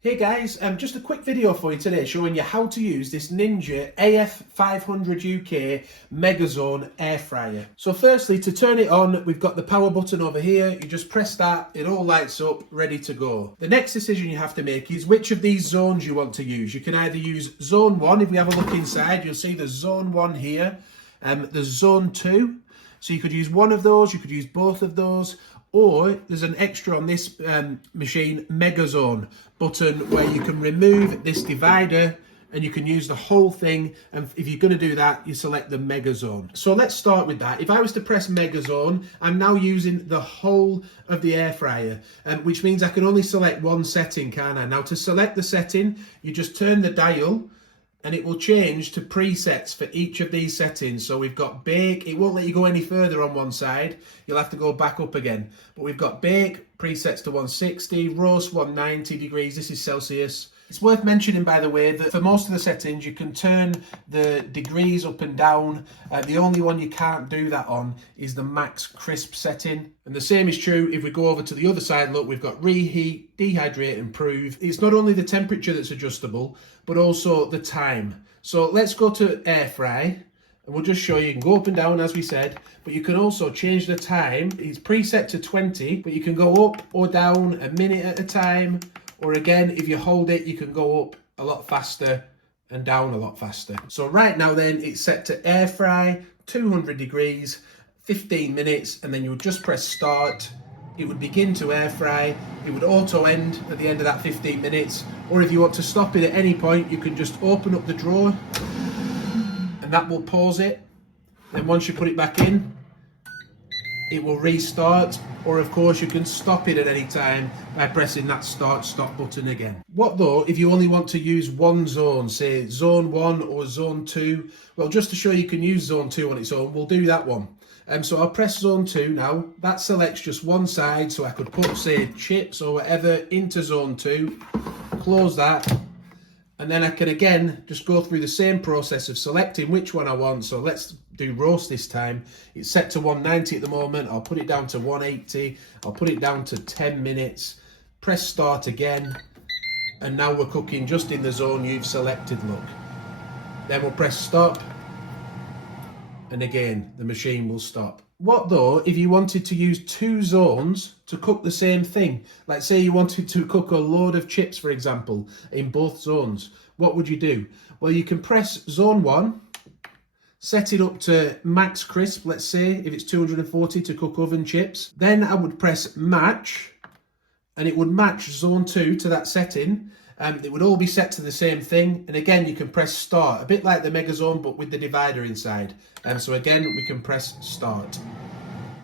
Hey guys, just a quick video for you today showing you how to use this Ninja AF500UK Megazone air fryer. So firstly, to turn it on, we've got the power button over here. You just press that, it all lights up, ready to go. The next decision you have to make is which of these zones you want to use. You can either use zone 1, if we have a look inside, you'll see there's zone 1 here, there's zone 2. So you could use one of those, you could use both of those, or there's an extra on this machine, Megazone button, where you can remove this divider and you can use the whole thing. And if you're going to do that, you select the Megazone. So let's start with that. If I was to press Megazone, I'm now using the whole of the air fryer, which means I can only select one setting, can't I? Now to select the setting, you just turn the dial and it will change to presets for each of these settings. So we've got bake, it won't let you go any further on one side, you'll have to go back up again. But we've got bake, presets to 160, roast 190 degrees, this is Celsius. It's worth mentioning, by the way, that for most of the settings you can turn the degrees up and down. The only one you can't do that on is the max crisp setting. And the same is true if we go over to the other side. Look, we've got reheat, dehydrate, improve. It's not only the temperature that's adjustable, but also the time. So let's go to air fry. And we'll just show you, you can go up and down as we said, but you can also change the time. It's preset to 20, but you can go up or down a minute at a time. Or again, if you hold it, you can go up a lot faster and down a lot faster. So right now then, it's set to air fry, 200 degrees, 15 minutes, and then you would just press start. It would begin to air fry. It would auto end at the end of that 15 minutes. Or if you want to stop it at any point, you can just open up the drawer and that will pause it. Then once you put it back in, it will restart, or of course you can stop it at any time by pressing that start stop button again. What though if you only want to use one zone, say zone 1 or zone 2? Well, just to show you can use zone 2 on its own, we'll do that one. So I'll press zone 2 now. That selects just one side, so I could put, say, chips or whatever into zone 2, close that, and then I can again just go through the same process of selecting which one I want. So let's do roast this time. It's set to 190 at the moment. I'll put it down to 180. I'll put it down to 10 minutes. Press start again. And now we're cooking just in the zone you've selected, look. Then we'll press stop. And again, the machine will stop. What though if you wanted to use two zones to cook the same thing? Like say you wanted to cook a load of chips, for example, in both zones. What would you do? Well, you can press zone 1, set it up to max crisp, let's say, if it's 240 to cook oven chips. Then I would press match, and it would match zone 2 to that setting. It would all be set to the same thing. And again, you can press start, a bit like the Megazone, but with the divider inside. So again, we can press start.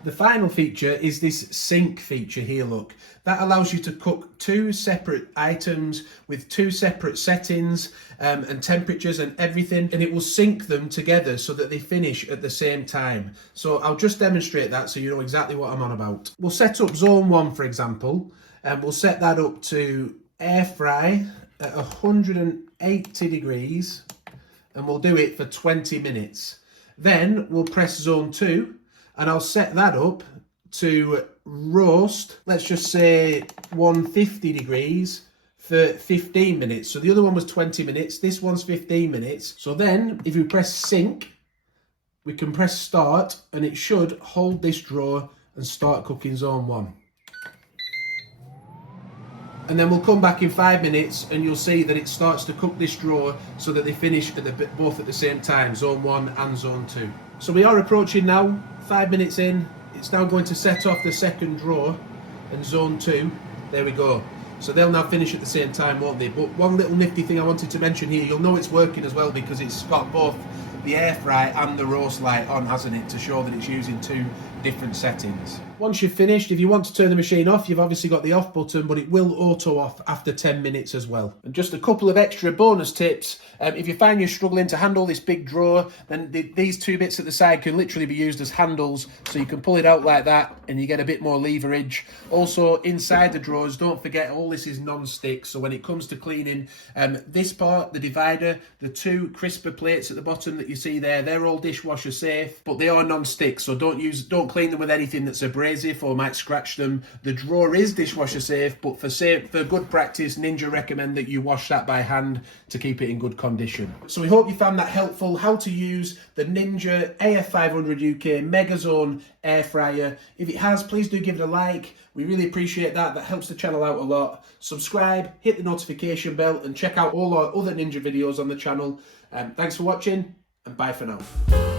The final feature is this sync feature here, look. That allows you to cook two separate items with two separate settings and temperatures and everything, and it will sync them together so that they finish at the same time. So I'll just demonstrate that so you know exactly what I'm on about. We'll set up zone 1, for example, and we'll set that up to air fry at 180 degrees, and we'll do it for 20 minutes. Then we'll press zone 2, and I'll set that up to roast, let's just say 150 degrees for 15 minutes. So the other one was 20 minutes, this one's 15 minutes. So then if we press sync, we can press start, and it should hold this drawer and start cooking zone 1. And then we'll come back in 5 minutes and you'll see that it starts to cook this drawer so that they finish at both at the same time, zone 1 and zone 2. So we are approaching now, 5 minutes in. It's now going to set off the second drawer and zone 2. There we go. So they'll now finish at the same time, won't they? But one little nifty thing I wanted to mention here, you'll know it's working as well because it's got both the air fry and the roast light on, hasn't it, to show that it's using two different settings. Once you've finished, if you want to turn the machine off, you've obviously got the off button, but it will auto off after 10 minutes as well. And just a couple of extra bonus tips. If you find you're struggling to handle this big drawer, then these two bits at the side can literally be used as handles, so you can pull it out like that and you get a bit more leverage. Also, inside the drawers, don't forget all this is non-stick, so when it comes to cleaning, this part, the divider, the two crisper plates at the bottom that you see there, they're all dishwasher safe, but they are non-stick, so don't clean them with anything that's abrasive or might scratch them. The drawer is dishwasher safe, but for good practice, Ninja recommend that you wash that by hand to keep it in good condition. So we hope you found that helpful, how to use the Ninja AF500UK Megazone air fryer. If it has, please do give it a like. We really appreciate that. That helps the channel out a lot. Subscribe, hit the notification bell, and check out all our other Ninja videos on the channel. Thanks for watching, and bye for now.